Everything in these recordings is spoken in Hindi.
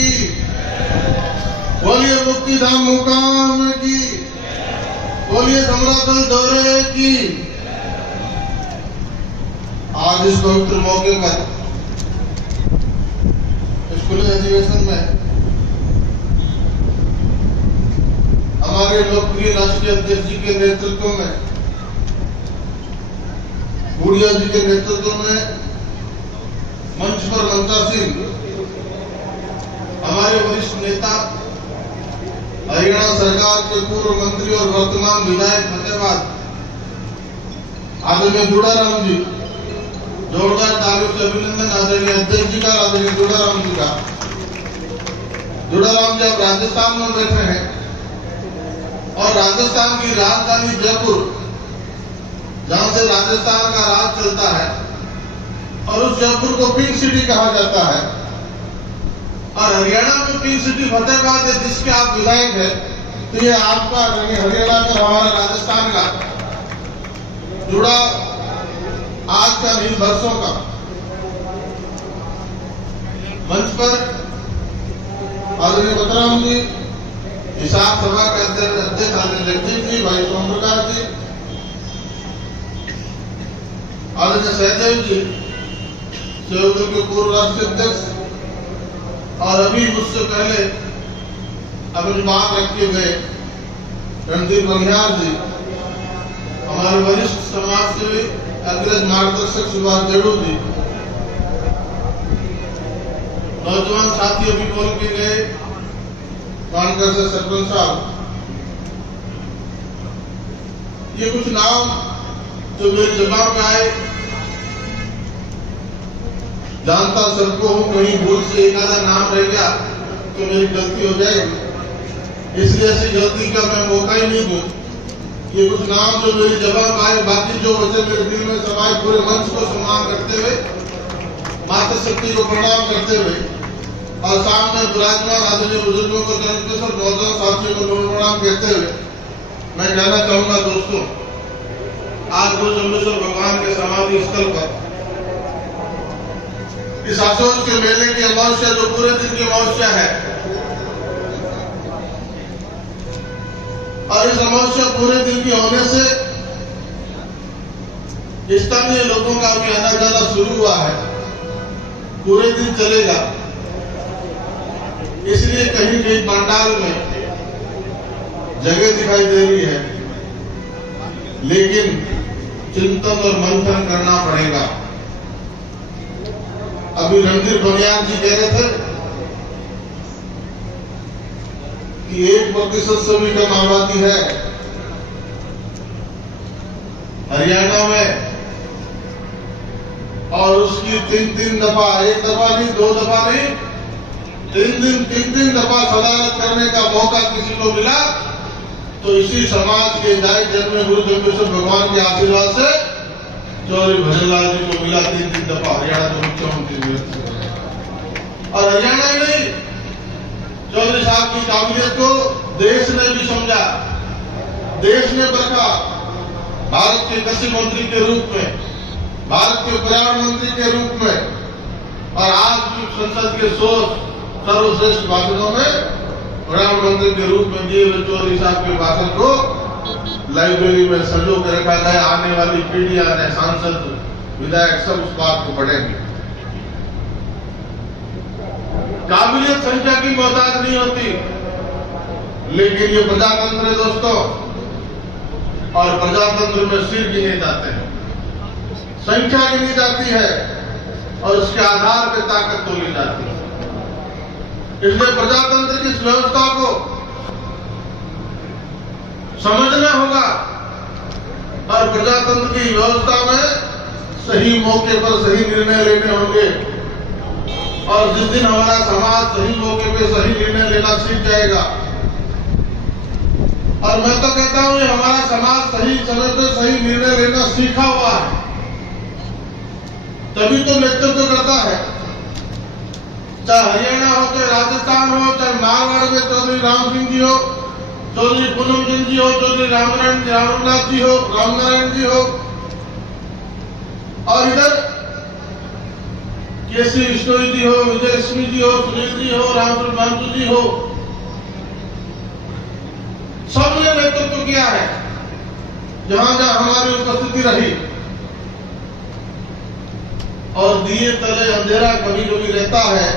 की, बोलिए मुक्तिधाम मुकाम की, बोलिए समरातल दौरे की। आज इस पवित्र मौके पर खुले अधिवेशन में हमारे लोकप्रिय राष्ट्रीय अध्यक्ष जी के नेतृत्व में, गुड़िया जी के नेतृत्व में मंच पर मंचासीन हमारे वरिष्ठ नेता, हरियाणा सरकार के पूर्व मंत्री और वर्तमान विधायक फतेहाबाद आदरणीय दुड़ाराम जी, जोरदार तालियों से अभिनंदन। आदरणीय अध्यक्ष जी का, आदरणीय दुड़ाराम जी का। दुड़ाराम जी अब राजस्थान में बैठे हैं और राजस्थान की राजधानी जयपुर, जहां से राजस्थान का राज चलता है, और उस जयपुर को पिंक सिटी कहा जाता है, और हरियाणा में पिंक सिटी फतेहाबाद है, जिसके आप विधायक हैं। तो ये आपका हरियाणा का, हमारा राजस्थान का जुड़ा आज का नहीं, वर्षों का। मंच पर आदरणीय बतराम जी, हिसाब सभा के अध्यक्ष आदरणीय जगदीप जी, भाई सोम प्रकाश जी, आदरणीय सहदेव जी, सेवादल के पूर्व राष्ट्रीय अध्यक्ष, और अभी मुझसे पहले अपनी बात रखते हुए रणदीप बघेल जी, हमारे वरिष्ठ समाज सेवी अग्रज मार्गदर्शक सुभाष जेड़ू जी, नौजवान साथी अभी बोल के गए, मानकर से सरपंच साहब। ये कुछ नाम जो मेरे जबान में आए, जानता सबको हूं, कहीं भूल से एक आधा नाम रह गया तो मेरी गलती हो जाएगी, इसलिए ऐसी गलती का मैं मौका ही नहीं दूं। ये कुछ नाम जो मेरी जबान में आए, बाकी जो बचे मेरे दिल में समाज, पूरे मंच को सम्मान करते हुए, मातृशक्ति को प्रणाम करते हुए, और सामने विराजमान आदरणीय बुजुर्गों को, जनप्रतिनिधियों, नौजवान साथियों को प्रणाम करते हुए मैं कहना चाहूंगा, दोस्तों, आज गुरु जम्बेश्वर भगवान के समाधि स्थल पर इस आशोज के मेले की अमावस्या, जो पूरे दिन की अमावस्या है, और इस अमावस्या पूरे दिन की होने से स्थानीय लोगों का भी आना जाना शुरू हुआ है, पूरे दिन चलेगा। इसलिए कहीं कहीं पंडाल में जगह दिखाई दे रही है, लेकिन चिंतन और मंथन करना पड़ेगा। अभी रणदीप बघेल जी कह रहे थे कि 1% से भी कम आबादी है हरियाणा में, और उसकी 3 दफा, 1 दफा नहीं, 2 दफा नहीं, 3 दफा सदारत करने का मौका किसी को मिला तो इसी समाज के जाय जन्म गुरु जम्बेश्वर भगवान के आशीर्वाद से चौधरी भजनलाल जी को मिला 3 दफा हरियाणा के मुख्यमंत्री। और हरियाणा ही नहीं, चौधरी साहब की काबिलियत को देश ने भी समझा, देश ने परखा। भारत के कृषि मंत्री के रूप में, भारत के पर्यावरण मंत्री के रूप में, और आज भी संसद के 100 सर्वश्रेष्ठ भाषणों में पर्यावरण मंत्री के रूप में दिए हुए चौधरी साहब के भाषण को लाइब्रेरी में सजो के रखा गया। आने वाली पीढ़ियां, सांसद, विधायक सब उस बात को पढ़ेंगे। काबिलियत संख्या की मोहताज नहीं होती, लेकिन ये प्रजातंत्र है दोस्तों, और प्रजातंत्र में सिर गिने जाते हैं, संख्या गिनी जाती है, और उसके आधार पर ताकत तोली जाती है। इसलिए प्रजातंत्र की इस व्यवस्था को समझना होगा, और प्रजातंत्र की व्यवस्था में सही मौके पर सही निर्णय लेने होंगे। और जिस दिन हमारा समाज सही मौके पे सही निर्णय लेना सीख जाएगा, और मैं तो कहता हूं हमारा समाज सही समय पे सही निर्णय लेना सीखा हुआ है, तभी तो नेतृत्व करता है। चाहे हरियाणा हो, चाहे राजस्थान हो, चाहे मारवाड़ में चौधरी राम सिंह जी हो, चौधरी पूनम सिंह जी हो, चौधरी रामनाथ जी हो, रामनारायण जी हो, और इधर केसी विश्नोई जी हो, विजय लक्ष्मी जी हो, सुनील जी हो, रामचंद्र बांसु जी हो, सबने नेतृत्व किया है जहां जहां हमारी उपस्थिति रही। और दिए तले अंधेरा कभी कभी रहता है।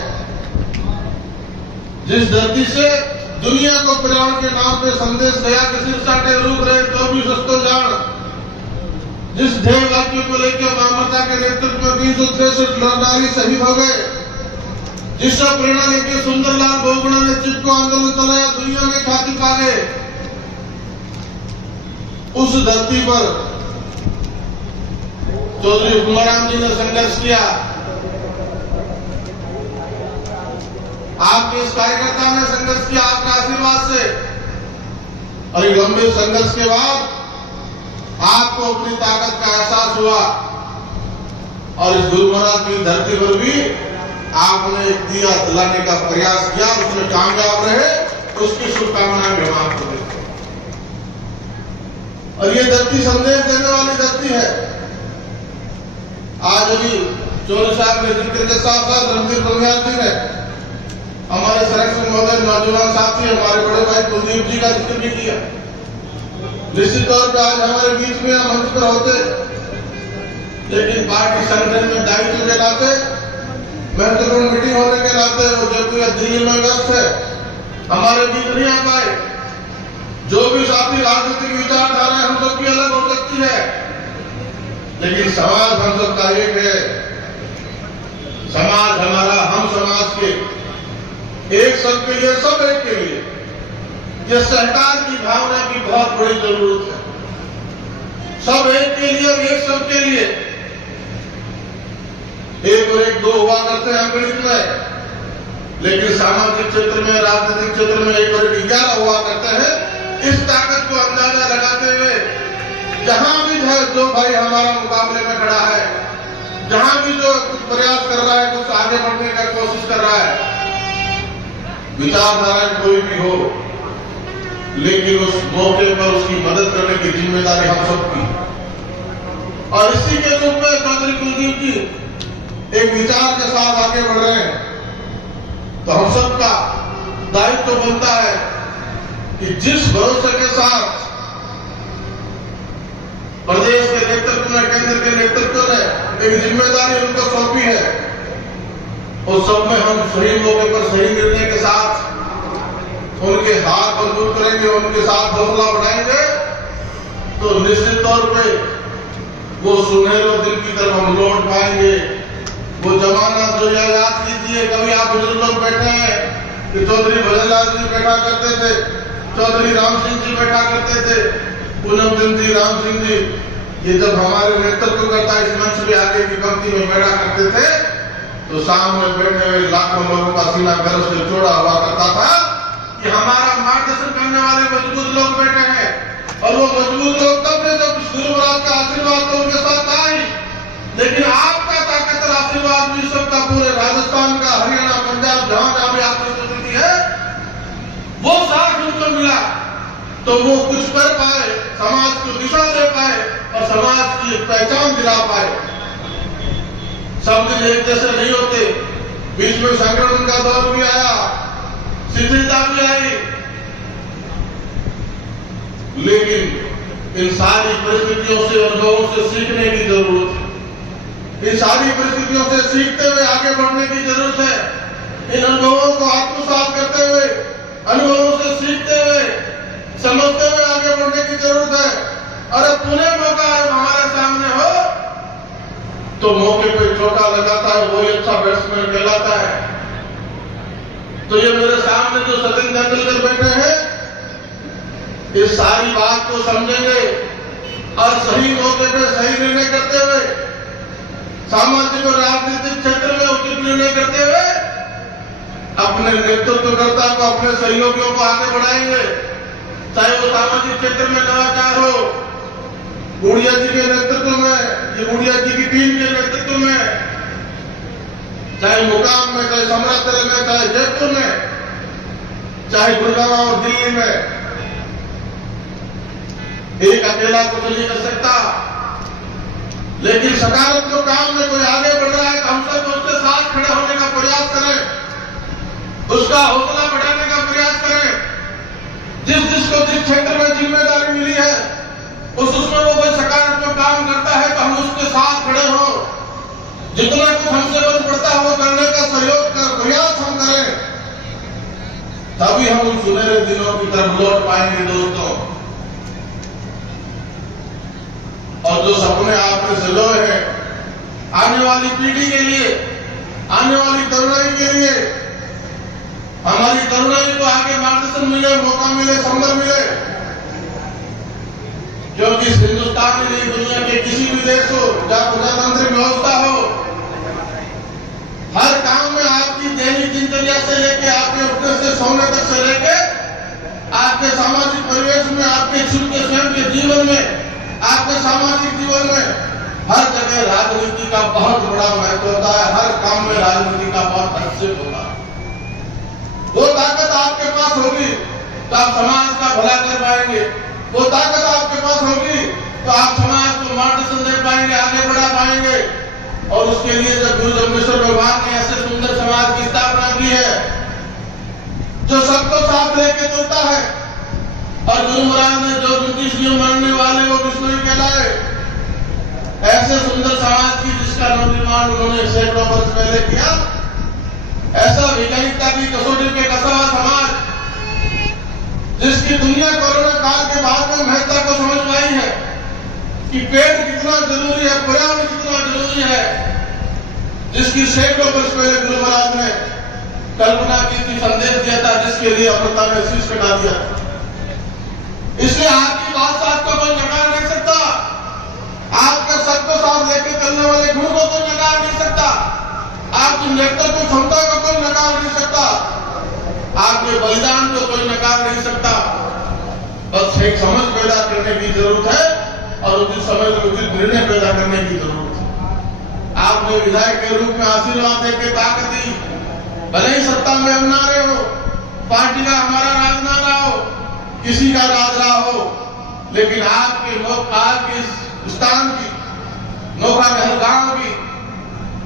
जिस धरती से दुनिया को पर्यावरण के नाम पे संदेश गया कि सिरसाटे रूप रहे तो भी सस्तो जान, जिस ध्येय वाक्य को लेकर मानवता के नेतृत्व में 363 नारी शहीद हो गए, जिससे प्रेरणा लेकर सुंदरलाल बहुगुणा ने चिपको आंदोलन चलाया, दुनिया में ख्याति पा गए, उस धरती पर चौधरी हुकुमराम जी ने संघर्ष किया। आपके इस कार्यकर्ता ने संघर्ष किया आपके आशीर्वाद से, और एक लंबे संघर्ष के बाद आपको अपनी ताकत का एहसास हुआ और इस गुरु महाराज की धरती पर भी आपने एक दिया जलाने का प्रयास किया, उसमें कामयाब रहे, उसकी शुभकामनाएं भी हम आपको देते हैं। और ये धरती संदेश देने वाली धरती है। आज अभी चौधरी साहब ने जिक्र के साथ साथ रणधीर बंगाल जी ने, हमारे संरक्षण महोदय नौजवान साथी हमारे बड़े भाई कुलदीप जी का जिक्र भी किया। निश्चित तौर पर आज हमारे बीच में मंच पर होते, लेकिन पार्टी संगठन में दायित्व के नाते, महत्वपूर्ण मीटिंग होने के नाते वो जयपुर या दिल्ली में व्यस्त है, हमारे बीच नहीं आ पाए। जो भी साथी राजनीतिक विचारधारा हम सबकी अलग हो सकती है, लेकिन समाज हम सबका एक है। समाज हमारा, हम समाज के एक सबके लिए, सब एक के लिए ये सहकार की भावना की बहुत बड़ी जरूरत है। सब एक के लिए और एक सबके लिए। एक और एक दो हुआ करते हैं गणित में, लेकिन सामाजिक क्षेत्र में, राजनीतिक क्षेत्र में एक और एक 11 हुआ करते हैं। इस ताकत को अंदाजा लगाते हुए जहां भी है जो भाई हमारा मुकाबले में खड़ा है, जहां भी जो कुछ प्रयास कर रहा है, कुछ आगे बढ़ने का कोशिश कर रहा है, विचारधारा कोई भी हो, लेकिन उस मौके पर उसकी मदद करने की जिम्मेदारी हम सबकी। और इसी के रूप में चौधरी कुलदीप जी एक विचार के साथ आगे बढ़ रहे हैं, तो हम सबका दायित्व बनता है कि जिस भरोसे के साथ प्रदेश के नेतृत्व में, केंद्र के नेतृत्व ने एक जिम्मेदारी उनको सौंपी है, उस सब में हम सही मौके पर सही निर्णय के साथ उनके हाथ मजबूत करेंगे, उनके साथ हौसला बढ़ाएंगे, तो निश्चित तौर पे वो सुनहरे दिन की तरफ हम लौट पाएंगे। वो जमाना जो याद कीजिए, कभी आप बुजुर्ग लोग बैठे हैं कि चौधरी भजनलाल जी बैठा करते थे, चौधरी राम सिंह जी बैठा करते थे, पूनम चंद जी, राम सिंह जी, ये जब हमारे नेतृत्व करता इस मंच पे आगे की पंक्ति में बैठा करते थे, तो सामने बैठे हुए लाखों लोगों का सीना गर्व से चौड़ा हुआ करता था कि हमारा मार्गदर्शन करने वाले मजबूत लोग बैठे हैं। और वो मजबूत लोग तब थे जब गुरु महाराज का आशीर्वाद तो उनके साथ आई, लेकिन आपका ताकत और आशीर्वाद भी सबका, पूरे राजस्थान का, हरियाणा, पंजाब, जहां जहां भी आपकी उपस्थिति है, वो साथ उनको मिला, तो वो कुछ कर पाए, समाज को दिशा दे पाए और समाज की पहचान दिला पाए। सब दिन एक जैसे नहीं होते, बीच में संक्रमण का दौर भी आया, शिथिलता भी आई, लेकिन इन सारी परिस्थितियों से, अनुभवों से सीखने की जरूरत है। इन सारी परिस्थितियों से सीखते हुए आगे बढ़ने की जरूरत है। इन अनुभवों को आत्मसात करते हुए, अनुभवों से सीखते हुए, समझते हुए आगे बढ़ने की जरूरत है। अरे पुनः मौका है हमारे सामने हो, तो मौके पे चौका लगाता है वही अच्छा बैट्समैन कहलाता है। तो ये मेरे सामने जो सचिन तेंदुलकर बैठे हैं, इस सारी बात को समझेंगे और सही मौके पे सही निर्णय करते हुए, सामाजिक और राजनीतिक क्षेत्र में उचित निर्णय करते हुए अपने नेतृत्वकर्ता को, अपने सहयोगियों को आगे बढ़ाएंगे। चाहे वो सामाजिक क्षेत्र में नवाचार हो, गुड़िया जी के नेतृत्व में, ये गुड़िया जी की टीम के नेतृत्व में, चाहे मुकाम में, चाहे समरास्त्र में, चाहे जयपुर में, चाहे गुड़गांव और दिल्ली में, एक अकेला कुछ नहीं कर सकता, लेकिन सकारात्मक काम में कोई आगे बढ़ रहा है तो हम सब उससे साथ खड़े होने का प्रयास करें, उसका हौसला बढ़ाने का प्रयास करें। जिसको जिस क्षेत्र में जिम्मेदारी मिली है उसमें वो कोई सकारात्मक काम करता है तो हम उसके साथ खड़े हो। जितना कुछ हमसे बन पड़ता है वो करने का सहयोग का प्रयास हम करें, तभी हम उन सुनहरे दिनों की तरफ लौट पाएंगे दोस्तों। और जो सपने आपने सजोए हैं आने वाली पीढ़ी के लिए, आने वाली तरुणाई के लिए, हमारी तरुणाई को आगे मार्गदर्शन मिले, मौका मिले, संबल मिले। क्योंकि इस हिंदुस्तान में नहीं, दुनिया के किसी भी देश हो जहां प्रजातांत्रिक व्यवस्था हो, हर काम में आपकी दैनिक दिनचर्या से लेके आपके उठने से सोने तक से लेके आपके सामाजिक परिवेश में, आपके खुद के स्वयं के जीवन में, आपके सामाजिक जीवन में हर जगह राजनीति का बहुत बड़ा महत्व होता है। हर काम में राजनीति का बहुत हस्तक्षेप होता है। वो ताकत आपके पास होगी तो आप समाज का भला कर पाएंगे। वो ताकत आपके पास होगी तो आप समाज को मार्गदर्शन दे पाएंगे, आगे बढ़ा पाएंगे। और उसके लिए जब गुरु जम्बेश्वर भगवान ने ऐसे सुंदर समाज की स्थापना की है जो सबको साथ लेके चलता है, और गुरु महाराज ने जो 29 नियम मानने वाले वो विष्णु कहलाए, ऐसे सुंदर समाज की जिसका नवनिर्माण उन्होंने सैकड़ों वर्ष पहले किया, ऐसा वैज्ञानिकता की कसौटी पे कसा हुआ समाज जिसकी दुनिया कोरोना काल के बाद में महत्ता को समझ पाई है कि पेड़ कितना जरूरी है, पर्यावरण कितना जरूरी है, जिसकी सैकड़ों वर्ष पहले गुरु महाराज ने कल्पना की थी, संदेश दिया था, जिसके लिए अमृता ने शीश कटा दिया। इसलिए आपकी बात साथ को कोई नकार नहीं सकता, आपके सबको साथ लेके चलने वाले गुण को कोई नकार नहीं सकता, आपकी नेतृत्व क्षमता को कोई नकार नहीं सकता, आपके बलिदान को कोई नकार नहीं सकता। बस एक समझ पैदा करने की जरूरत है और उचित समय में उचित निर्णय पैदा करने की जरूरत है। आपने विधायक के रूप में आशीर्वाद देकर ताकत दी, भले ही सत्ता में हम ना रहे हो, पार्टी का हमारा राज ना रहा हो, किसी का राज रहा हो, लेकिन आपके स्थान की, नोखा के हर गांव की,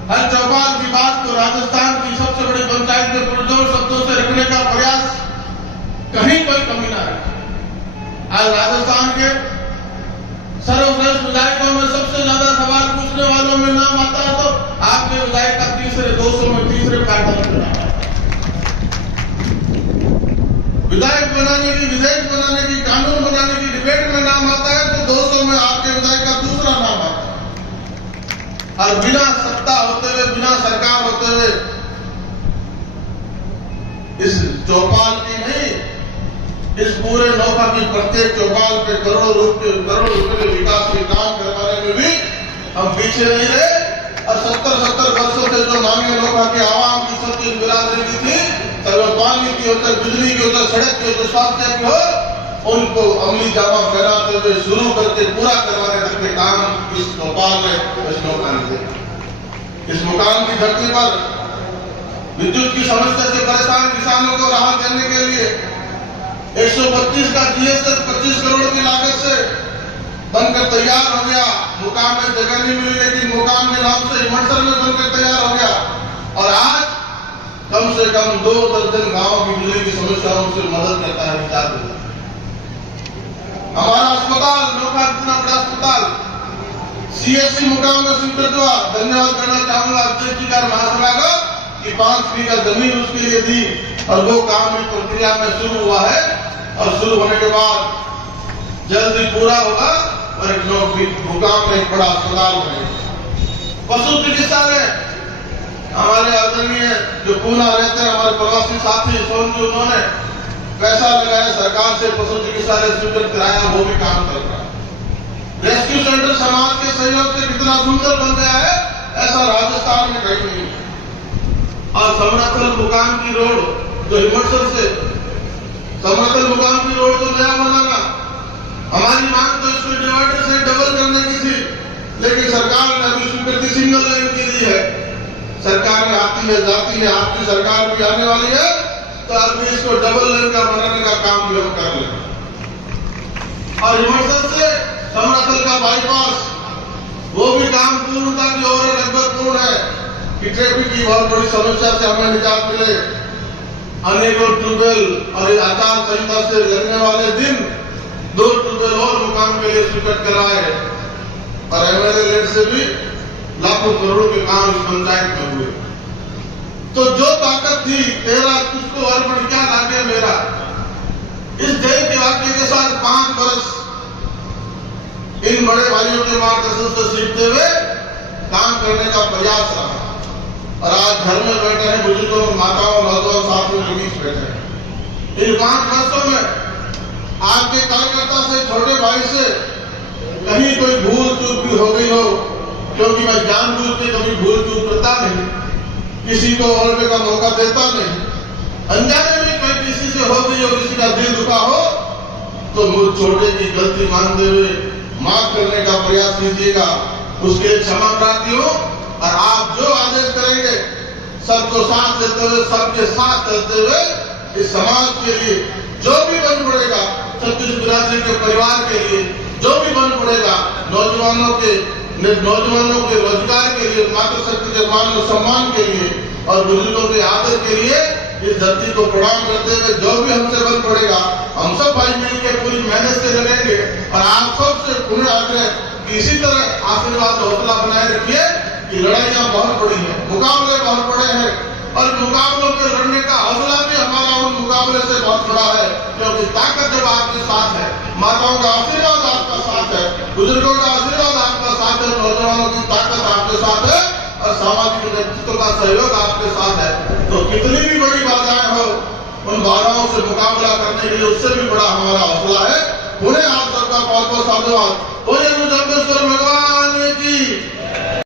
हर चौपाल की बात को राजस्थान की सबसे बड़ी पंचायत में पुरजोर शब्दों से रखने का प्रयास, कहीं कोई कमी ना रहे। आज राजस्थान के सर्वश्रेष्ठ विधायकों में सबसे ज्यादा सवाल पूछने वालों में नाम आता है तो आपके विधायक का 200 में तीसरे पैटर्न में नाम आता है। विधायक बनाने की, विधेयक बनाने की, कानून बनाने की डिबेट में नाम आता है तो 200 में आपके विधायक का दूसरा नाम आता है। और बिना सत्ता होते हुए, बिना सरकार होते हुए, इस चौपाल की नहीं, इस पूरे नौका की प्रत्येक चौपाल पे करोड़ों रुपए के विकास के काम करवाने में भी हम पीछे नहीं रहे। और 70 वर्षों से जो मांगे नौका की आवाम की, सबकी बिरादरी की थी, चाहे वो पानी की हो, चाहे बिजली की हो, चाहे सड़क की हो, चाहे स्वास्थ्य की हो, उनको अमली जामा फैलाते हुए शुरू करके पूरा करवाने तक के काम इस चौपाल में, इस नौका ने किया। इस मुकाम की धरती पर विद्युत की समस्या से परेशान किसानों को राहत देने के लिए 125 का GSS 25 करोड़ की लागत से बनकर तैयार हो गया। मुकाम में जगह नहीं मिली, लेकिन मुकाम के नाम से हिमसर में बनकर तैयार हो गया। और आज कम से कम 2 दर्जन गांव की बिजली की समस्याओं से मदद करता है, विचार देता है। हमारा अस्पताल, नोखा इतना बड़ा अस्पताल CSC मुकाम में स्वीकृत हुआ। धन्यवाद करना चाहूंगा अध्यक्ष जी का, महासभा का, कि 5 बीघा जमीन उसके लिए दी और वो काम इस प्रक्रिया में शुरू हुआ है और शुरू होने के बाद जल्दी पूरा होगा और एक मुकाम में एक बड़ा अस्पताल बनेगा। पशु चिकित्सालय हमारे आदरणीय जो पूना रहते हैं हमारे प्रवासी साथी सोनजी, उन्होंने पैसा लगाया, सरकार से पशु चिकित्सालय स्वीकृत कराया, वो भी काम कर रहा है। रेस्क्यू सेंटर समाज के सहयोग से कितना सुंदर बन गया है, ऐसा राजस्थान में कहीं नहीं है। और समराथल मुकाम की रोड जो हिमसर से समराथल मुकाम की रोड तो नया बनाना, हमारी मांग तो इसको डिवाइडर से डबल करने की थी, लेकिन सरकार ने अभी स्वीकृति सिंगल लाइन की दी है। सरकार में आती है जाती है, आपकी सरकार भी आने वाली है, तो अभी इसको डबल लेन का बनाने का काम भी हम कर लेंगे। और हिमसर से समराथल का बाईपास, वो भी काम पूर्णता की ओर लगभग पूर्ण है कि कि ट्रैफिक की बहुत बड़ी समस्या से हमें निजात मिले। अनेकों ट्यूबवेल और आचार संहिता से लगने वाले दिन 2 ट्यूबवेल और मुकाम के लिए स्वीकृत कराए और एमएलए लेट से भी लाखों करोड़ों के काम इस पंचायत में हुए। तो जो ताकत थी तेरा तुझको अर्पण क्या लागे मेरा, इस जय के वाक्य के साथ 5 वर्ष इन बड़े भाइयों के मार्गदर्शन से सीखते हुए काम करने का प्रयास रहा। और आज घर में बैठे हैं बुजुर्गों, माताओं, नौजवान साथियों के बीच बैठे हैं। इन 5 वर्षों में आपके कार्यकर्ता से, छोटे भाई से कहीं कोई भूल चूक भी हो गई हो, क्योंकि मैं जानबूझ के कभी भूल चूक करता नहीं, किसी को बोलने का मौका देता नहीं। अनजाने में कोई किसी से हो गई हो, किसी का दिल दुखा हो, तो मुझ छोटे की गलती मानते हुए माफ करने का प्रयास कीजिएगा, उसके लिए क्षमा प्रार्थी हो। और आप जो आदेश करेंगे सबको साथ देते हुए, सबके साथ चलते हुए इस समाज के लिए जो भी बन पड़ेगा, छत्तीस बिरादरी के परिवार के लिए जो भी बन पड़ेगा, नौजवानों के रोजगार के लिए, मातृशक्ति के मान और सम्मान के लिए और बुजुर्गों के आदर के लिए इस धरती को प्रणाम करते हुए जो भी हमसे बन पड़ेगा, हम सब भाई मिलकर पूरी मेहनत से लगेंगे। और आप सबसे पुनः आग्रह कि इसी तरह आशीर्वाद और हौसला बनाए रखिए कि लड़ाइयां बहुत बड़ी हैं, मुकाबले बहुत बड़े हैं और मुकाबलों के लड़ने का हौसला भी हमारा उन मुकाबले से बहुत बड़ा है, क्योंकि ताकत जब आपके साथ है, माताओं का आशीर्वाद आपका साथ है, बुजुर्गों का आशीर्वाद आपका साथ है, नौजवानों की ताकत आपके साथ है और सामाजिक नेतृत्व का सहयोग आपके साथ है। तो कितनी भी बड़ी बाधाएं हो, उन बाधाओं से मुकाबला करने के लिए उससे भी बड़ा हमारा हौसला है। पुणे आप सबका बहुत बहुत साधुवाद। बोलिए मुजफ्फरेश्वर भगवान की।